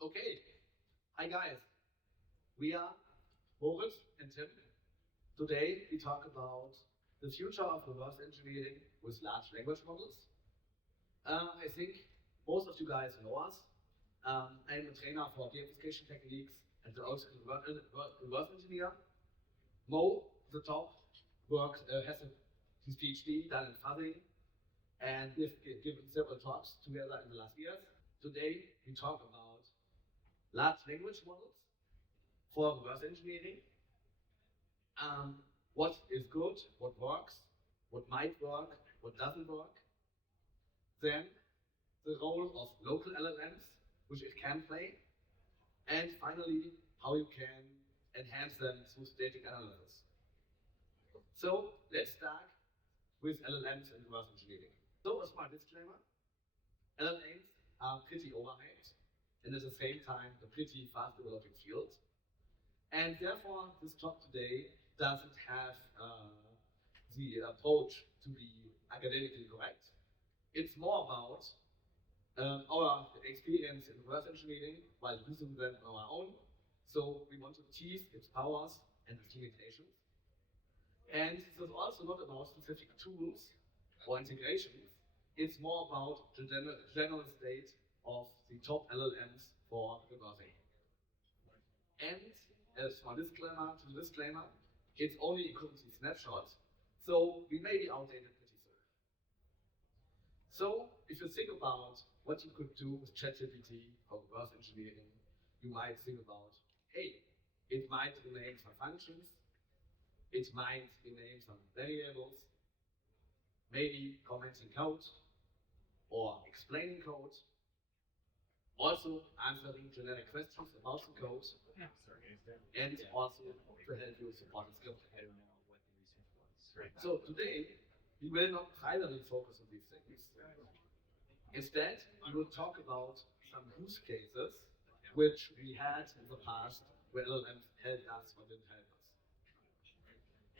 Okay, hi guys. We are Moritz and Tim. Today we talk about the future of reverse engineering with large language models. I think most of you guys know us. I'm a trainer for gamification techniques and also a reverse engineer. Mo, the top, has his PhD done in fuzzing, and we've given several talks together in the last years. Today we talk about large language models for reverse engineering. What is good, what works, what might work, what doesn't work. Then the role of local LLMs, which it can play. And finally, how you can enhance them through static analysis. So let's start with LLMs and reverse engineering. So a smart disclaimer, LLMs are pretty overhyped and at the same time a pretty fast developing field. And therefore, this talk today doesn't have the approach to be academically correct. It's more about our experience in reverse engineering while using them on our own. So we want to tease its powers and its limitations. And this is also not about specific tools or integrations. It's more about the general state of the top LLMs for reversing. And as my disclaimer to the disclaimer, it's only a currency snapshot, so we may be outdated pretty soon. So if you think about what you could do with ChatGPT or reverse engineering, you might think about, hey, it might rename some functions, it might rename some variables, maybe commenting code or explaining code, also answering generic questions about the code, and also to help you support the script. So today, we will not primarily focus on these things. Instead, we will talk about some use cases which we had in the past where LLMs helped us or didn't help us.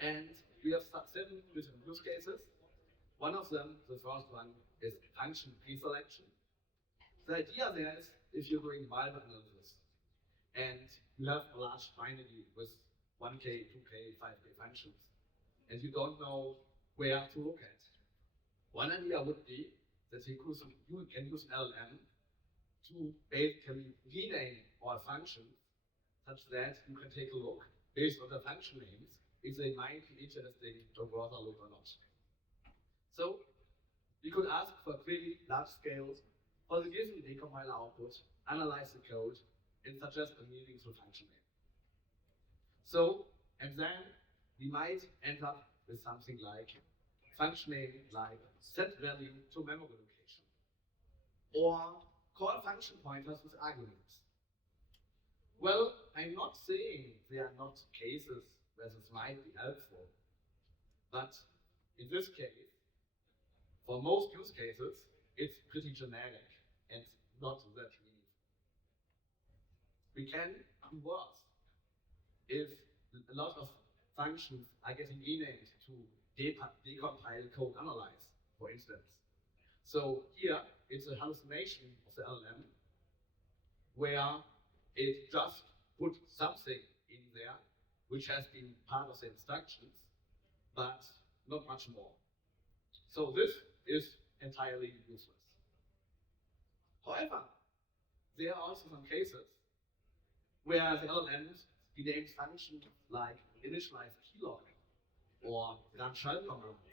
And we have 7 different use cases. One of them, the first one, is function preselection. The idea there is if you're doing malware analysis and you have a large binary with 1K, 2K, 5K functions, and you don't know where to look at. One idea would be that you can use LLM to basically rename all functions such that you can take a look based on the function names if they might be interesting to further look or not. So you could ask for query large scale for the given decompiler output, analyze the code, and suggest a meaningful function name. So, and then we might end up with something like function name like set value to memory location, or call function pointers with arguments. Well, I'm not saying there are not cases where this might be helpful, but in this case, for most use cases, it's pretty generic and not that meaningful. We can do worse if a lot of functions are getting renamed to decompile code analyze, for instance. So here, it's a hallucination of the LLM where it just put something in there which has been part of the instructions, but not much more. So this is entirely useless. However, there are also some cases where the LLMs renames functions like initialize keylog, or run shell commands,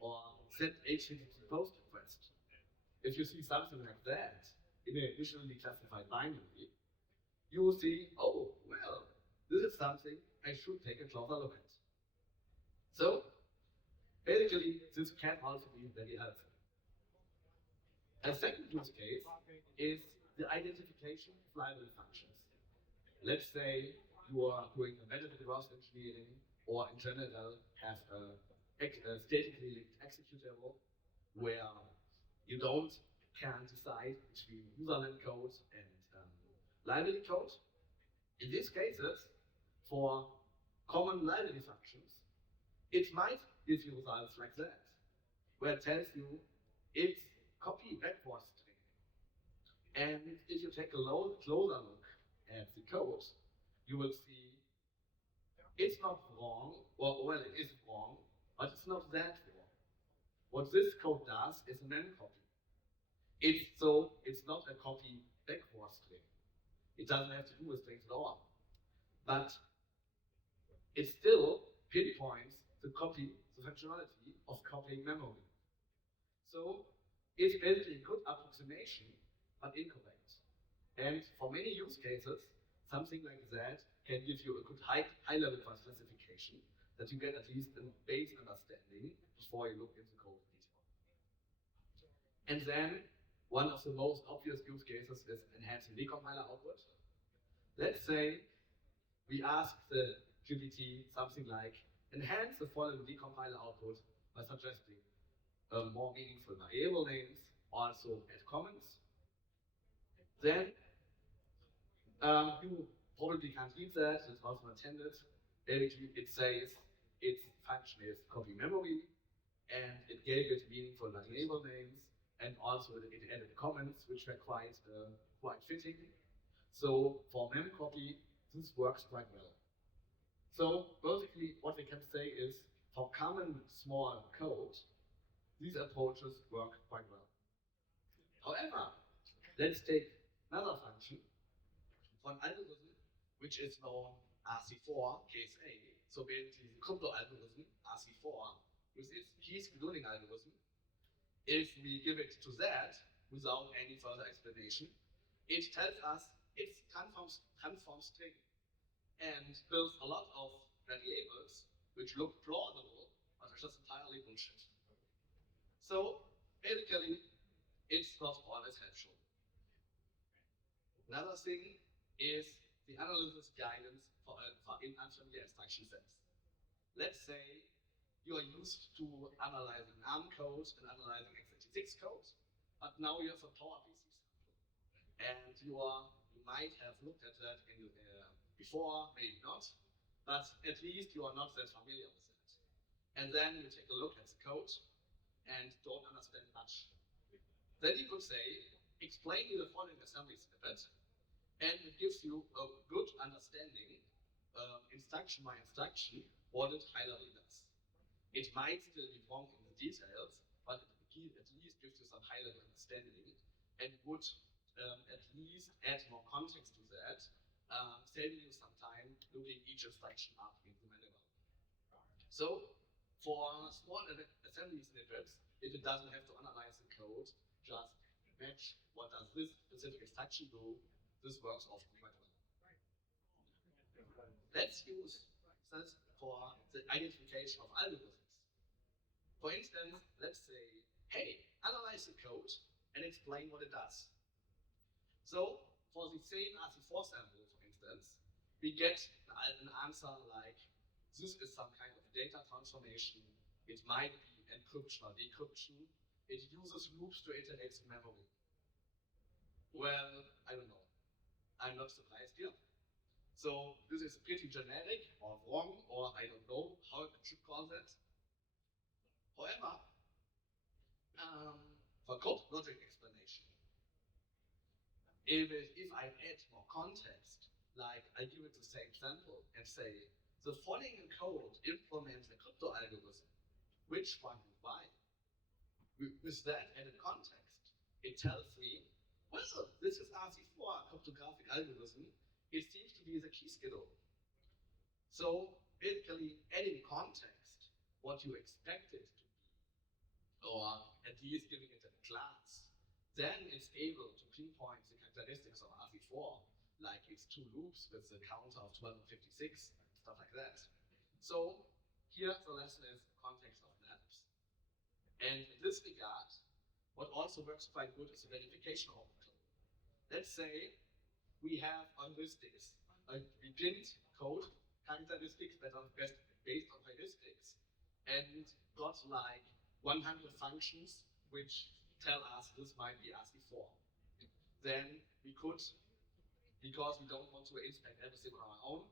or set HTTP post request. If you see something like that in an initially classified binary, you will see, oh, well, this is something I should take a closer look at. So, basically, this can also be very helpful. A second use case is the identification of library functions. Let's say you are doing embedded reverse engineering, or in general have a statically linked executable where you can decide between userland code and library code. In these cases, for common library functions, it might give you results like that, where it tells you it's copy backwards string, And if you take a closer look at the code, you will see it's not wrong, or well, it is wrong, but it's not that wrong. What this code does is an end copy. It's not a copy backward string. It doesn't have to do with strings at all. But it still pinpoints the functionality of copying memory. So it's basically a good approximation, but incorrect. And for many use cases, something like that can give you a good high-level classification that you get at least a base understanding before you look into code detail. And then one of the most obvious use cases is enhancing decompiler output. Let's say we ask the GPT something like, enhance the following decompiler output by suggesting more meaningful variable names, also add comments. Then you probably can't read that, it's also not intended. Basically, it says its function is copy memory, and it gave it meaningful variable names, and also it added comments, which were quite fitting. So for memcopy, this works quite well. So basically, what we can say is, for common small code, these approaches work quite well. However, let's take another function for an algorithm, which is known RC4 case A. So basically, the crypto algorithm RC4 with its key scheduling algorithm. If we give it to that without any further explanation, it tells us it's transform string and builds a lot of variables which look plausible, but are just entirely bullshit. So basically, it's not always helpful. Another thing is the analysis guidance for unfamiliar instruction sets. Let's say you are used to analyzing ARM code and analyzing x86 code, but now you have a PowerPC sample, and you might have looked at that before, maybe not, but at least you are not that familiar with it. And then you take a look at the code and don't understand much. Then you could say, explain me the following assembly snippet, and it gives you a good understanding, instruction by instruction, what it high level does. It might still be wrong in the details, but it at least gives you some high level understanding and would at least add more context to that, saving you some time looking each instruction up in the manual. So for small assembly snippets, if it doesn't have to analyze the code, just match what does this specific instruction do, this works often quite well. Let's use this for the identification of algorithms. For instance, let's say, hey, analyze the code and explain what it does. So for the same RC4 sample, for instance, we get an answer like, this is some kind of data transformation. It might be encryption or decryption. It uses loops to iterate in memory. Well, I don't know. I'm not surprised here. So this is pretty generic or wrong, or I don't know how I should call that. However, for code logic explanation, if I add more context, like I give it the same sample and say, the following code implements a crypto algorithm, which one and why? With that added context, it tells me, well, this is RC4, cryptographic algorithm. It seems to be the key schedule. So basically, adding context, what you expect it to be, or at least giving it a class, then it's able to pinpoint the characteristics of RC4, like its two loops with the counter of 1256, stuff like that. So here the lesson is context of maps. And in this regard, what also works quite good is the verification of the code. Let's say we have heuristics. We print code characteristics that are based on heuristics, and got like 100 functions which tell us this might be RC4. Then we could, because we don't want to inspect everything on our own,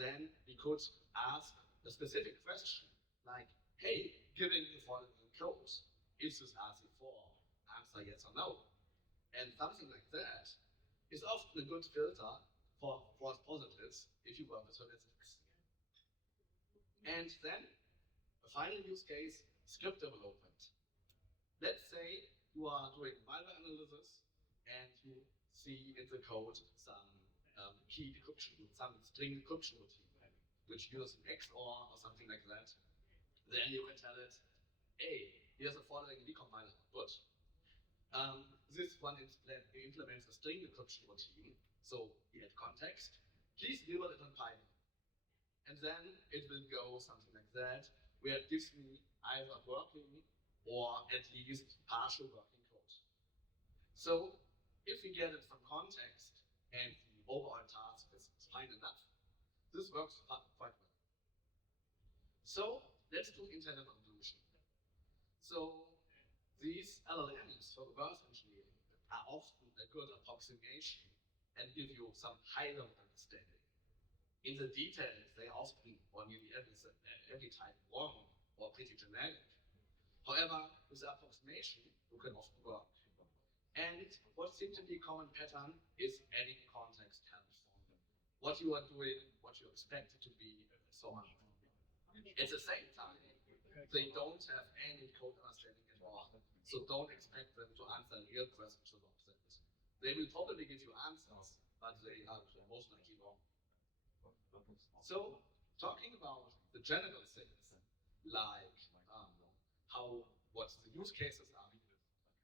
then we could ask a specific question like, hey, given the following code, is this RC4? Answer yes or no. And something like that is often a good filter for false positives if you work with heuristics. And then a final use case, script development. Let's say you are doing malware analysis and you see in the code some key decryption, some string decryption routine, which uses an XOR or something like that. Then you can tell it, hey, here's a following decompiler output. This one implements a string decryption routine, so you have context. Please label it on Python. And then it will go something like that, where it gives me either working or at least partial working code. So if we get it from context and the overall task is fine enough, this works quite well. So let's do internal conclusion. So these LLMs for reverse engineering are often a good approximation and give you some high-level understanding. In the details, they often, or nearly every time, wrong or pretty generic. However, with approximation, you can often work. And what seems to be a common pattern is adding context helps. What you are doing, what you expect it to be, and so on. At the same time, they don't have any code understanding at all. So don't expect them to answer real questions about that. They will probably give you answers, but they are most likely wrong. So talking about the general things, like what the use cases are,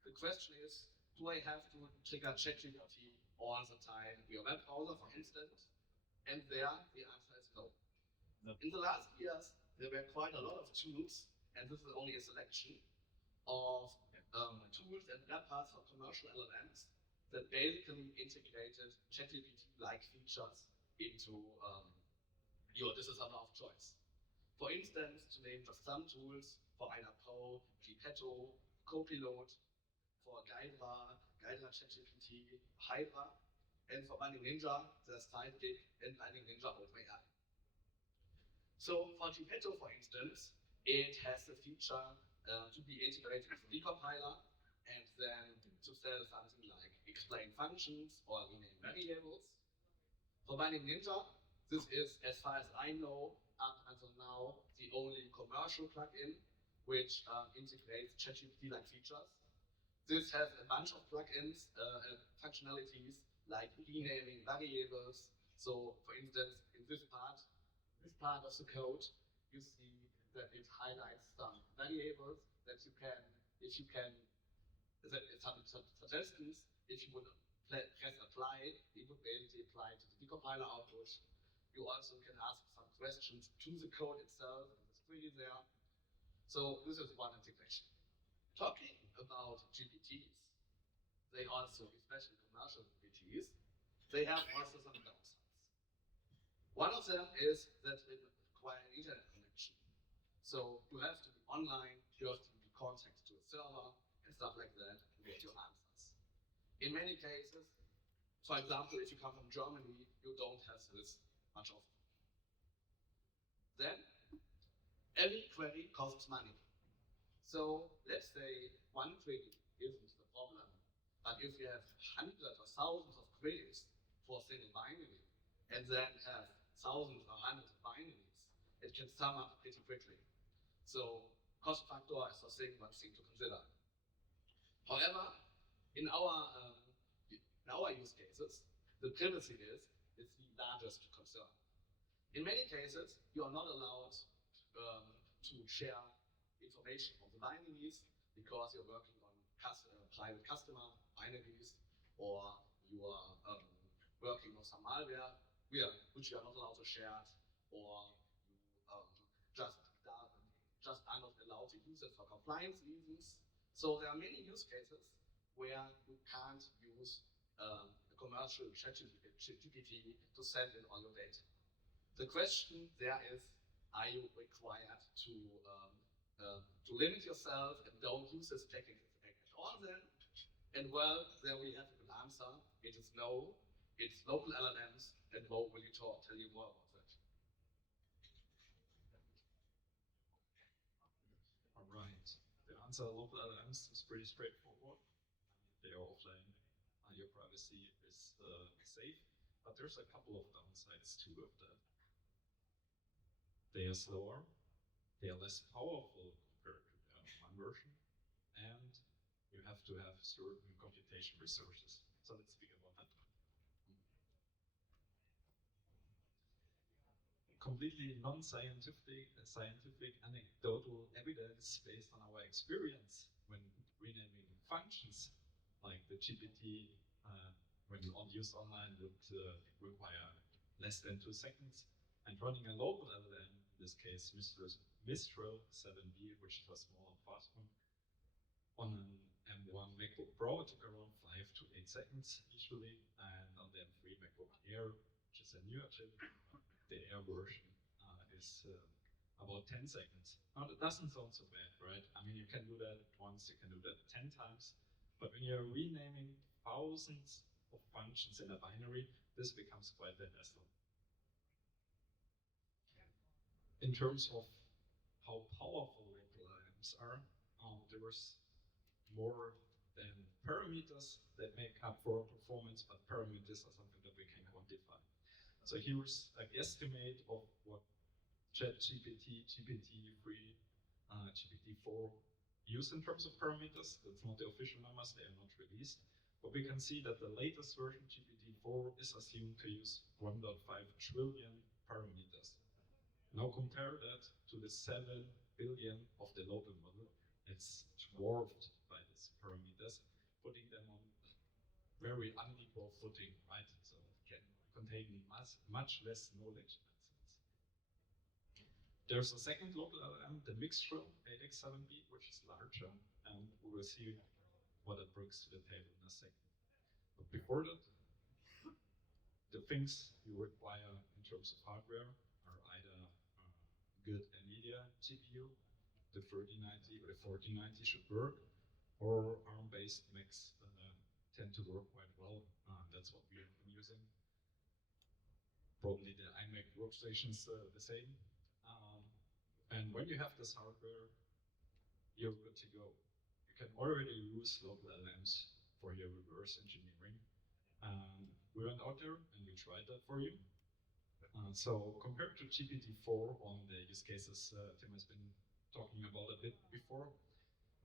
the question is, do I have to trigger ChatGPT all the time via web browser, for instance? And there, the answer is no. In the last years, there were quite a lot of tools, and this is only a selection of tools and wrappers for commercial LLMs that basically integrated ChatGPT-like features into your disruptor of choice. For instance, to name just some tools, for einer Pro, Gepetto, Copilot, for Guidra ChatGPT, Hydra, and for Binding Ninja, there's Sidekick and Binding Ninja OpenAI. So for Gepetto, for instance, it has the feature to be integrated with the decompiler and then to sell something like explain functions or rename variables. For Binding Ninja, this is, as far as I know, up until now, the only commercial plugin which integrates ChatGPT-like features. This has a bunch of plugins and functionalities like renaming variables. So, for instance, in this part of the code, you see that it highlights some variables that you can, that it's some suggestions. If you would press apply, it would basically apply to the decompiler output. You also can ask some questions to the code itself, and it's really there. So this is one integration. Talking about GPTs, they also, especially commercial GPTs, they have also some downsides. One of them is that they require an internet connection. So you have to be online, you have to be connected to a server, and stuff like that to get your answers. In many cases, for example, if you come from Germany, you don't have this much of. Then, every query costs money. So let's say one query isn't the problem, but if you have hundreds or thousands of queries for a single binary, and then have thousands or hundreds of binaries, it can sum up pretty quickly. So cost factor is one thing to consider. However, in our use cases, the privacy is the largest concern. In many cases, you are not allowed to share information on the binaries because you're working on private customer binaries, or you are working on some malware which you are not allowed to share, or you just are not allowed to use it for compliance reasons. So there are many use cases where you can't use a commercial ChatGPT to send in all your data. The question there is, are you required to limit yourself and don't use this technique at all then? And well, there we have a good answer. It is no. It's local LLMs, and Mo will tell you more about that. All right. The answer local LLMs is pretty straightforward. They are offline. your privacy is safe, but there's a couple of downsides too of that. They are slower, they are less powerful compared to the one version, and you have to have certain computation resources. So let's speak about that. Completely non-scientific, scientific anecdotal evidence based on our experience when renaming functions, like the GPT, when you use online, would require less than 2 seconds. And running a local LLM, in this case Mistral 7B, which is a small and fast one, on an M1 MacBook Pro, it took around 5 to 8 seconds usually, and on the M3 MacBook Air, which is a newer chip, the Air version is about 10 seconds. Now that doesn't sound so bad, right? I mean, you can do that once, you can do that 10 times, but when you're renaming thousands of functions in a binary, this becomes quite a hassle. In terms of how powerful LLMs are, there was more than parameters that make up for performance, but parameters are something that we can quantify. So here's a guesstimate of what ChatGPT, GPT-3, GPT-4 use in terms of parameters. That's not the official numbers, they are not released. But we can see that the latest version, GPT-4, is assumed to use 1.5 trillion parameters. Now compare that to the 7 billion of the local model. It's dwarfed by these parameters, putting them on very unequal footing, right? So it can contain much less knowledge in that sense. There's a second local LLM, the Mixtral 8x7B, which is larger, and we will see what it brings to the table in a second. But before that, the things you require in terms of hardware are either good NVIDIA GPU, the 3090 or the 4090 should work, or ARM-based Macs tend to work quite well. That's what we are using. Probably the iMac workstation's the same. And when you have this hardware, you're good to go. You can already use local LLMs for your reverse engineering. We went out there and we tried that for you. So compared to GPT-4 on the use cases Tim has been talking about a bit before,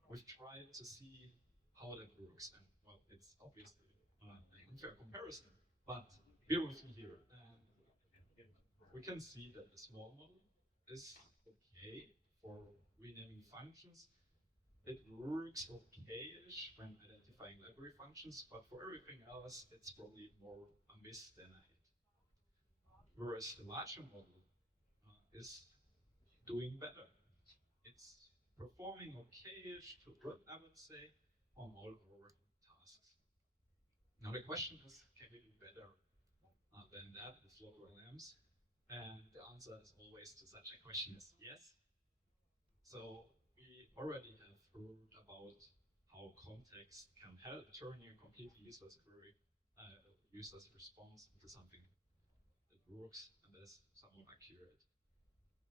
we've tried to see how that works. And well, it's obviously an unfair comparison, but bear with me here. We can see that the small model is okay for renaming functions. It works okay-ish when identifying library functions, but for everything else, it's probably more a miss than a hit. Whereas the larger model is doing better. It's performing okay-ish to good, I would say, on all our tasks. Now the question is, can we do better than that with local LLMs? And the answer is always to such a question is yes. So we already have heard about how context can help turning a completely useless query, useless response into something that works and is somewhat accurate.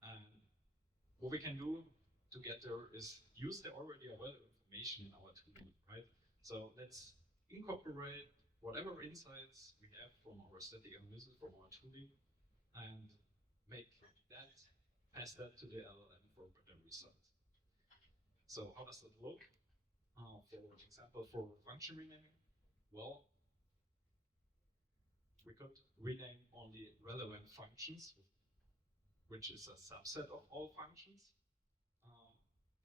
And what we can do to get there is use the already available information in our tool, right? So let's incorporate whatever insights we have from our static analysis, from our tooling, and pass that to the LLM for better results. So how does that look? For example, for function renaming, well, we could rename only relevant functions, which is a subset of all functions.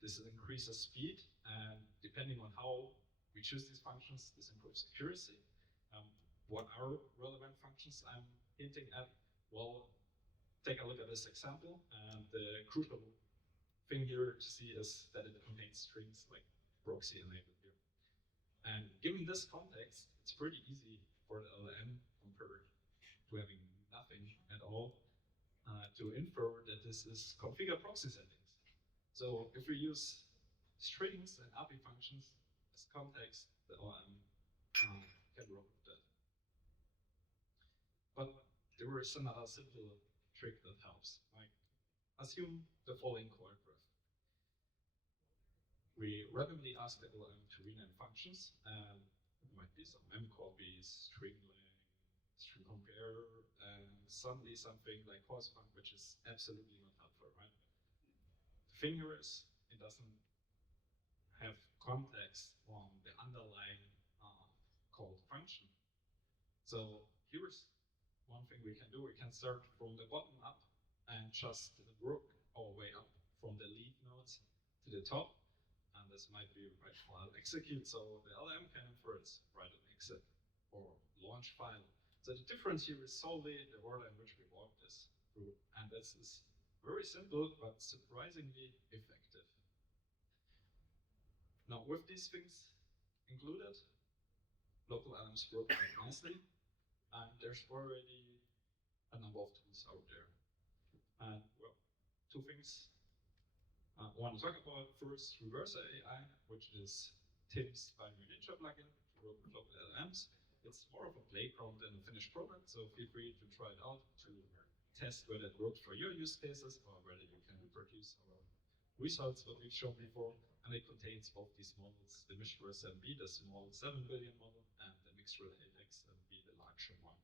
This increases speed, and depending on how we choose these functions, this improves accuracy. What are relevant functions I'm hinting at? Well, take a look at this example, and the crucial thing here to see is that it contains strings like proxy enabled here. And given this context, it's pretty easy for the LLM compared to having nothing at all to infer that this is configure proxy settings. So if we use strings and API functions as context, the LLM can work with that. But there is another simple trick that helps. Like, assume the following call graph. We randomly ask the LLM to rename functions, and might be some memcopies, stringlang, string compare, and suddenly something like horsepound, which is absolutely not helpful, right? The thing here is, it doesn't have context on the underlying called function. So here's one thing we can do. We can start from the bottom up and just work our way up from the lead nodes to the top. And this might be write file execute. So the LLM can inference write an exit or launch file. So the difference here is solely the order in which we walk this through. And this is very simple, but surprisingly effective. Now, with these things included, local LLMs work quite nicely, and there's already a number of tools out there. And well, two things I want to talk about. First, ReverserAI, which is Tim's binary ninja plugin to work with local LLMs. It's more of a playground than a finished product, so feel free to try it out to test whether it works for your use cases or whether you can reproduce our results what we've shown before. And it contains both these models, the mixture 7B, the small 7 billion model, and the mixed reality 7B, the larger one.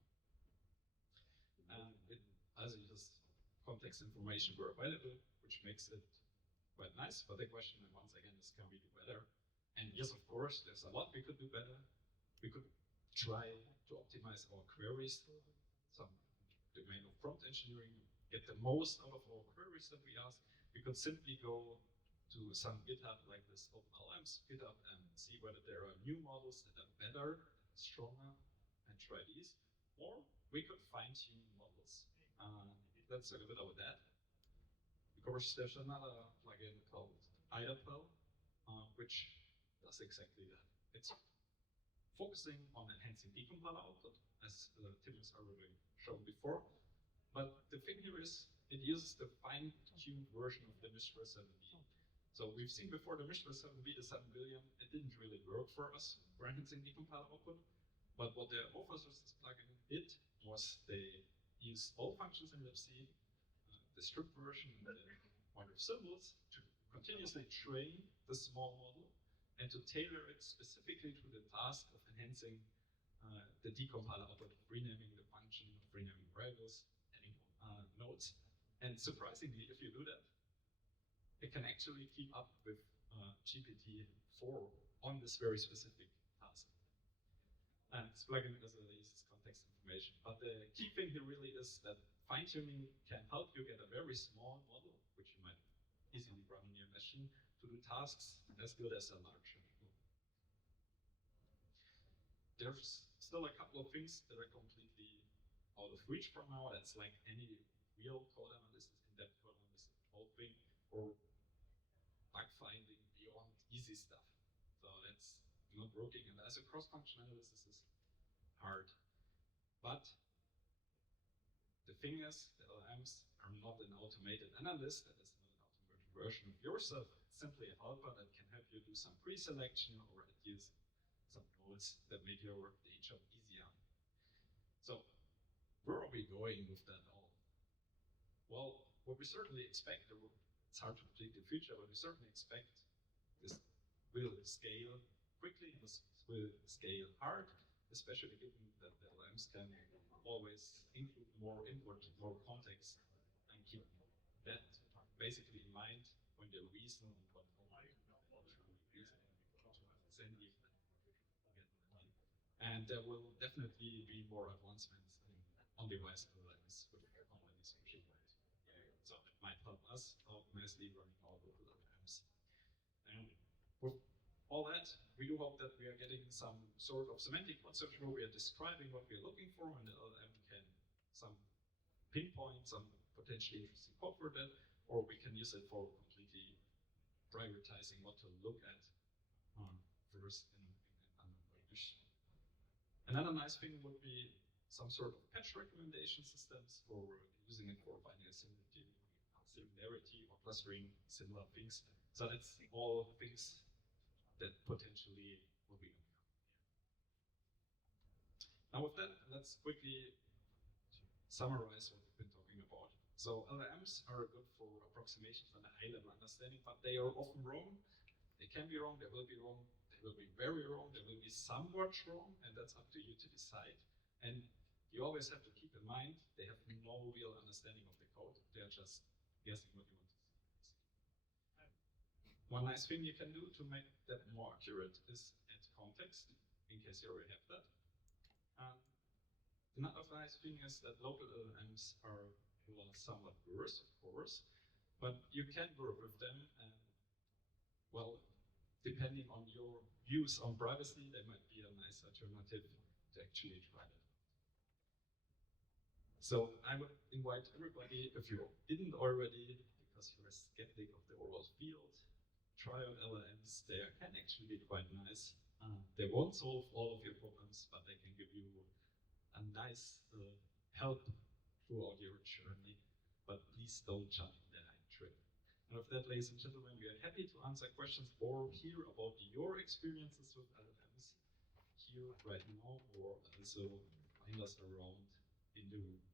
And it, as it is, context information were available, which makes it quite nice. But the question, once again, is can we do better? And yes, of course, there's a lot we could do better. We could try to optimize our queries, some domain of prompt engineering, get the most out of our queries that we ask. We could simply go to some GitHub like this OpenLMs GitHub and see whether there are new models that are better, stronger, and try these. Or we could fine-tune models. Let's talk a bit about that. Of course, there's another plugin called IDAPL, which does exactly that. It's focusing on enhancing decompiler output, as Tim has already shown before. But the thing here is, it uses the fine-tuned version of the Mistral 7B. So we've seen before the Mistral 7B, the 7 billion, it didn't really work for us for enhancing decompiler output. But what the ReverserAI plugin did was they used all functions in libc, the strict version and the one of symbols to continuously train the small model and to tailor it specifically to the task of enhancing the decompiler output, of renaming the function, of renaming variables, adding nodes. And surprisingly, if you do that, it can actually keep up with GPT-4 on this very specific task. And this plugin uses context information. But the key thing here really is that fine-tuning can help you get a very small model, which you might easily run on your machine, to do tasks as good as a larger model. There's still a couple of things that are completely out of reach for now. That's like any real code analysis, in-depth code analysis, whole thing, or bug finding beyond easy stuff. So that's not working, and as a cross-function analysis is hard. But the thing is, the LLMs are not an automated analyst, that is not an automated version of yourself. It's simply a helper that can help you do some pre-selection or use some nodes that make your day job easier. So where are we going with that all? Well, what we certainly expect, it's hard to predict the future, but we certainly expect this will scale quickly, this will scale hard, especially given that the LLMs can always include more input, more context, and keep that basically in mind when they reason and what and there will definitely be more advancements in on-device LLMs with companies machine learning. So it might help us out nicely running our local LLMs. And with all that, we do hope that we are getting some sort of semantic concept where we are describing what we are looking for, and the LLM can some pinpoint some potentially interesting code for that, or we can use it for completely prioritizing what to look at first in language. Another nice thing would be some sort of patch recommendation systems for using it for finding a similarity or clustering similar things. So that's all things that potentially will be coming up. Now with that, let's quickly summarize what we've been talking about. So LLMs are good for approximations and a high-level understanding, but they are often wrong. They can be wrong, they will be wrong. They will be very wrong, they will be somewhat wrong, and that's up to you to decide. And you always have to keep in mind, they have no real understanding of the code, they're just guessing what you want to see. One nice thing you can do to make that more accurate is add context, in case you already have that. Another nice thing is that local LLMs are somewhat worse, of course, but you can work with them, and well, depending on your views on privacy, they might be a nice alternative to actually try it. So I would invite everybody, if you didn't already, because you're a skeptic of the overall field, try out LLMs. They can actually be quite nice. They won't solve all of your problems, but they can give you a nice help throughout your journey. But please don't jump in the hype train. And with that, ladies and gentlemen, we are happy to answer questions or hear about your experiences with LLMs here right now, or also find us around in the room.